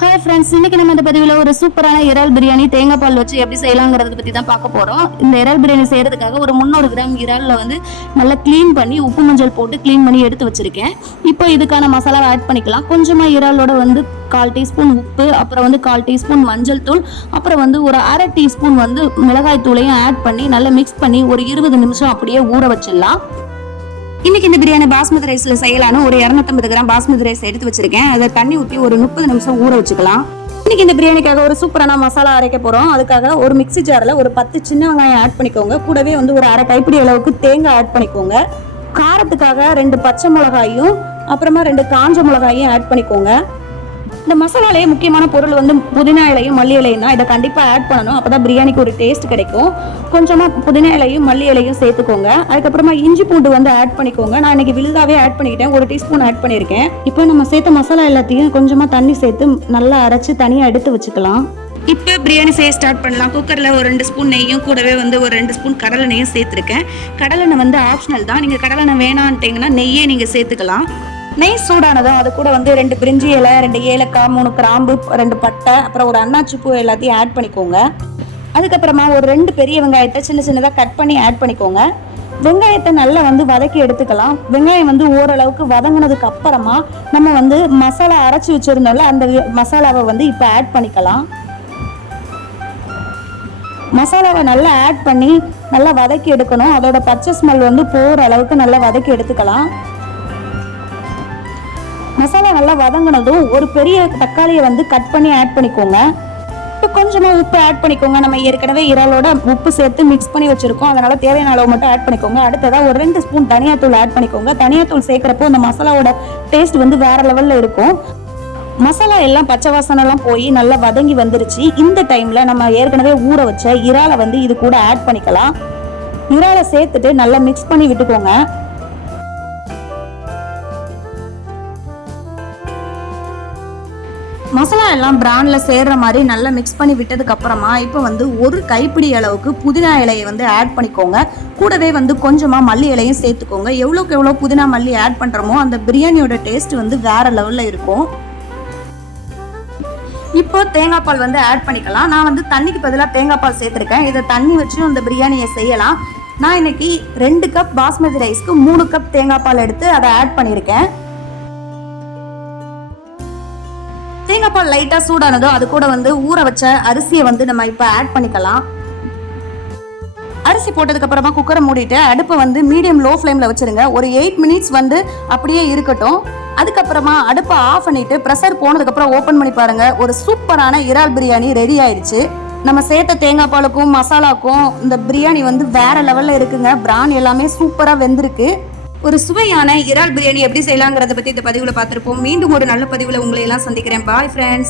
Hi friends இன்னைக்கு நம்ம இந்த பதிவில் ஒரு சூப்பரான இறால் பிரியாணி தேங்காய் பால் வச்சு எப்படி செய்யலாங்கிறத பற்றி தான் பார்க்க போகிறோம் இந்த இறால் பிரியாணி செய்கிறதுக்காக ஒரு முந்நூறு கிராம் இறாலில் வந்து நல்லா க்ளீன் பண்ணி உப்பு மஞ்சள் போட்டு க்ளீன் பண்ணி எடுத்து வச்சுருக்கேன். இப்போ இதுக்கான மசாலாவை ஆட் பண்ணிக்கலாம். கொஞ்சமாக இறாலோட வந்து கால் டீஸ்பூன் உப்பு அப்புறம் வந்து கால் டீஸ்பூன் மஞ்சள் தூள் அப்புறம் வந்து ஒரு அரை டீஸ்பூன் வந்து மிளகாய் தூளையும் ஆட் பண்ணி நல்லா மிக்ஸ் பண்ணி ஒரு இருபது நிமிஷம் அப்படியே ஊற வச்சிடலாம். இன்னைக்கு இந்த பிரியாணி பாஸ்மதி ரைஸ்ல செய்யலாம்னு ஒரு 250 கிராம் பாஸ்மதி ரைஸ் எடுத்து வச்சிருக்கேன். அதை தண்ணி ஊற்றி ஒரு முப்பது நிமிஷம் ஊற வச்சுக்கலாம். இன்னைக்கு இந்த பிரியாணிக்காக ஒரு சூப்பரான மசாலா அரைக்க போறோம். அதுக்காக ஒரு மிக்ஸி ஜாரில் ஒரு பத்து சின்ன வெங்காயம் ஆட் பண்ணிக்கோங்க. கூடவே வந்து ஒரு அரை கைப்பிடி அளவுக்கு தேங்காய் ஆட் பண்ணிக்கோங்க. காரத்துக்காக ரெண்டு பச்சை மிளகாயும் அப்புறமா ரெண்டு காஞ்ச மிளகாயும் ஆட் பண்ணிக்கோங்க. இந்த மசாலாலேயே முக்கியமான பொருள் வந்து புதினா இலையும் மல்லி இலையும் தான். இதை கண்டிப்பாக ஆட் பண்ணணும். அப்போ தான் பிரியாணிக்கு ஒரு டேஸ்ட் கிடைக்கும். கொஞ்சமாக புதினா இலையும் மல்லி இலையும் சேர்த்துக்கோங்க. அதுக்கப்புறமா இஞ்சி பூண்டு வந்து ஆட் பண்ணிக்கோங்க. நான் இன்னைக்கு விழுதாவே ஆட் பண்ணிக்கிட்டேன். ஒரு டீஸ்பூன் ஆட் பண்ணியிருக்கேன். இப்போ நம்ம சேர்த்த மசாலா எல்லாத்தையும் கொஞ்சமாக தண்ணி சேர்த்து நல்லா அரைச்சி தனியாக எடுத்து வச்சுக்கலாம். இப்போ பிரியாணி செய்ய ஸ்டார்ட் பண்ணலாம். குக்கரில் ஒரு ரெண்டு ஸ்பூன் நெய்யும் கூடவே வந்து ஒரு ரெண்டு ஸ்பூன் கடலெண்ணையும் சேர்த்துருக்கேன். கடலெண்ணெய் வந்து ஆப்ஷனல் தான். நீங்கள் கடலெண்ணெய் வேணான்ட்டிங்கன்னா நெய்யே நீங்கள் சேர்த்துக்கலாம். நெய் சூடானதும் அது கூட வந்து ரெண்டு பிரிஞ்சி இலை ரெண்டு ஏலக்காய் மூணு கிராம்பு ரெண்டு பட்டை அப்புறம் ஒரு அன்னாச்சி பூ எல்லாத்தையும் ஆட் பண்ணிக்கோங்க. அதுக்கப்புறமா ஒரு ரெண்டு பெரிய வெங்காயத்தை சின்ன சின்னதாக கட் பண்ணி ஆட் பண்ணிக்கோங்க. வெங்காயத்தை நல்லா வந்து வதக்கி எடுத்துக்கலாம். வெங்காயம் வந்து ஓரளவுக்கு வதங்கினதுக்கு அப்புறமா நம்ம வந்து மசாலா அரைச்சி வச்சுருந்தோம்ல அந்த மசாலாவை வந்து இப்போ ஆட் பண்ணிக்கலாம். மசாலாவை நல்லா ஆட் பண்ணி நல்லா வதக்கி எடுக்கணும். அதோட பச்சை ஸ்மெல் வந்து போகிற அளவுக்கு நல்லா வதக்கி எடுத்துக்கலாம். மசாலா நல்லா வதங்கினதும் ஒரு பெரிய தக்காளியை வந்து கட் பண்ணி ஆட் பண்ணிக்கோங்க. இப்போ கொஞ்சமாக உப்பு ஆட் பண்ணிக்கோங்க. நம்ம ஏற்கனவே இறாலோட உப்பு சேர்த்து மிக்ஸ் பண்ணி வச்சுருக்கோம். அதனால் தேவையான அளவு மட்டும் ஆட் பண்ணிக்கோங்க. அடுத்ததாக ஒரு ரெண்டு ஸ்பூன் தனியாத்தூள் ஆட் பண்ணிக்கோங்க. தனியாத்தூள் சேர்க்குறப்போ அந்த மசாலாவோட டேஸ்ட் வந்து வேற லெவலில் இருக்கும். மசாலா எல்லாம் பச்சை வாசனைலாம் போய் நல்லா வதங்கி வந்துருச்சு. இந்த டைமில் நம்ம ஏற்கனவே ஊற வச்ச இறாலை வந்து இது கூட ஆட் பண்ணிக்கலாம். இறாலை சேர்த்துட்டு நல்லா மிக்ஸ் பண்ணி விட்டுக்கோங்க. மசாலா எல்லாம் பிராண்டில் சேர்ற மாதிரி நல்லா மிக்ஸ் பண்ணி விட்டதுக்கு அப்புறமா இப்போ வந்து ஒரு கைப்பிடி அளவுக்கு புதினா இலையை வந்து ஆட் பண்ணிக்கோங்க. கூடவே வந்து கொஞ்சமாக மல்லி இலையும் சேர்த்துக்கோங்க. எவ்வளோக்கு எவ்வளோ புதினா மல்லி ஆட் பண்ணுறோமோ அந்த பிரியாணியோட டேஸ்ட் வந்து வேற லெவலில் இருக்கும். இப்போ தேங்காய் பால் வந்து ஆட் பண்ணிக்கலாம். நான் வந்து தண்ணிக்கு பதிலாக தேங்காய் பால் சேர்த்துருக்கேன். இதை தண்ணி வச்சும் அந்த பிரியாணியை செய்யலாம். நான் இன்னைக்கு ரெண்டு கப் பாஸ்மதி ரைஸ்க்கு மூணு கப் தேங்காய் பால் எடுத்து அதை ஆட் பண்ணியிருக்கேன். தேங்காய் பால் லைட்டாக சூடானதோ அது கூட வந்து ஊற வச்ச அரிசியை வந்து நம்ம இப்போ ஆட் பண்ணிக்கலாம். அரிசி போட்டதுக்கு அப்புறமா குக்கரை மூடிட்டு அடுப்பை வந்து மீடியம் லோ ஃப்ளேமில் வச்சிருங்க. ஒரு எயிட் மினிட்ஸ் வந்து அப்படியே இருக்கட்டும். அதுக்கப்புறமா அடுப்பை ஆஃப் பண்ணிட்டு ப்ரெஷர் போனதுக்கப்புறம் ஓப்பன் பண்ணி பாருங்க. ஒரு சூப்பரான இறால் பிரியாணி ரெடி ஆயிடுச்சு. நம்ம சேர்த்த தேங்காய் பாலுக்கும் மசாலாக்கும் இந்த பிரியாணி வந்து வேற லெவலில் இருக்குங்க. பிரான் எல்லாமே சூப்பராக வெந்திருக்கு. ஒரு சுவையான இறால் பிரியாணி எப்படி செய்யலாங்கிறத பற்றி இந்த பதிவில் பார்த்துருப்போம். மீண்டும் ஒரு நல்ல பதிவில் உங்களை எல்லாம் சந்திக்கிறேன். Bye friends